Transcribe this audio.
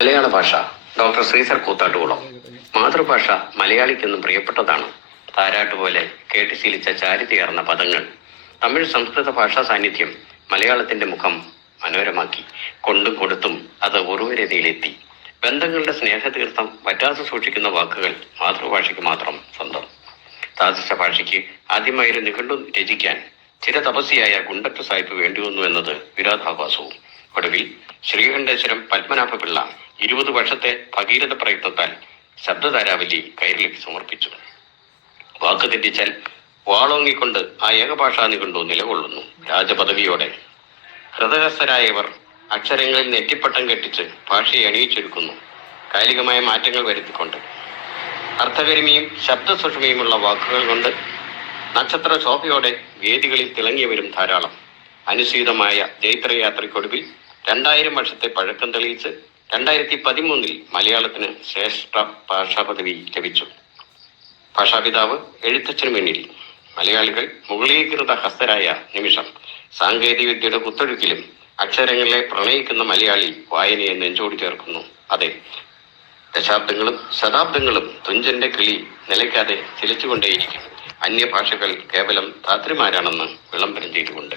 മലയാള ഭാഷ ഡോക്ടർ ശ്രീസർ കൂത്താട്ടുകുളം. മാതൃഭാഷ മലയാളിക്കെന്നും പ്രിയപ്പെട്ടതാണ്. താരാട്ട് പോലെ കേട്ട് ശീലിച്ച ചാരിതയാർന്ന പദങ്ങൾ. തമിഴ് സംസ്കൃത ഭാഷാ സാന്നിധ്യം മലയാളത്തിന്റെ മുഖം മനോരമാക്കി. കൊണ്ടും കൊടുത്തും അത് ഉറവരതിയിലെത്തി. ബന്ധങ്ങളുടെ സ്നേഹതീർത്ഥം വറ്റാതെ സൂക്ഷിക്കുന്ന വാക്കുകൾ മാതൃഭാഷയ്ക്ക് മാത്രം സ്വന്തം. താദൃശ ഭാഷയ്ക്ക് ആദ്യമായൊരു നിഘണ്ടു രചിക്കാൻ ചിരതപസ്യായ ഗുണ്ടട്ട സാഹിബ് വേണ്ടിവന്നു എന്നത് വിരോധാഭാസവും. ഒടുവിൽ ശ്രീകണ്ഠേശ്വരം പത്മനാഭപിള്ള 20 വർഷത്തെ ഭഗീരഥ പ്രയത്നത്താൽ ശബ്ദധാരാവലി കൈരളിക്ക് സമർപ്പിച്ചു. വാക്ക് തെറ്റിച്ചാൽ വാളോങ്ങിക്കൊണ്ട് ആ ഏകഭാഷാ നിഘണ്ടു നിലകൊള്ളുന്നു. രാജപദവിയോടെ ഹൃദയസ്ഥരായവർ അക്ഷരങ്ങളിൽ നെറ്റിപ്പട്ടം കെട്ടിച്ച് ഭാഷയെ അണിയിച്ചൊരുക്കുന്നു. കാലികമായ മാറ്റങ്ങൾ വരുത്തിക്കൊണ്ട് അർത്ഥകരിമയും ശബ്ദസുഷമയുമുള്ള വാക്കുകൾ കൊണ്ട് നക്ഷത്ര ശോഭയോടെ വേദികളിൽ തിളങ്ങിയവരും ധാരാളം. അനുസീതമായ ജൈത്രയാത്രയ്ക്കൊടുവിൽ 2000 വർഷത്തെ പഴക്കം തെളിയിച്ച് 2013 മലയാളത്തിന് ശ്രേഷ്ഠ ഭാഷാ പദവി ലഭിച്ചു. ഭാഷാപിതാവ് എഴുത്തച്ഛനു മുന്നിൽ മലയാളികൾ മുകളീകൃത ഹസ്തരായ നിമിഷം. സാങ്കേതിക വിദ്യയുടെ കുത്തൊഴുക്കിലും അക്ഷരങ്ങളെ പ്രണയിക്കുന്ന മലയാളി വായനയെ നെഞ്ചോട് ചേർക്കുന്നു. അതെ, ദശാബ്ദങ്ങളും ശതാബ്ദങ്ങളും തുഞ്ചന്റെ കിളി നിലയ്ക്കാതെ ചിലച്ചുകൊണ്ടേയിരിക്കും. അന്യഭാഷകൾ കേവലം ധാത്രിമാരാണെന്ന് വിളംബരം ചെയ്തുകൊണ്ട്.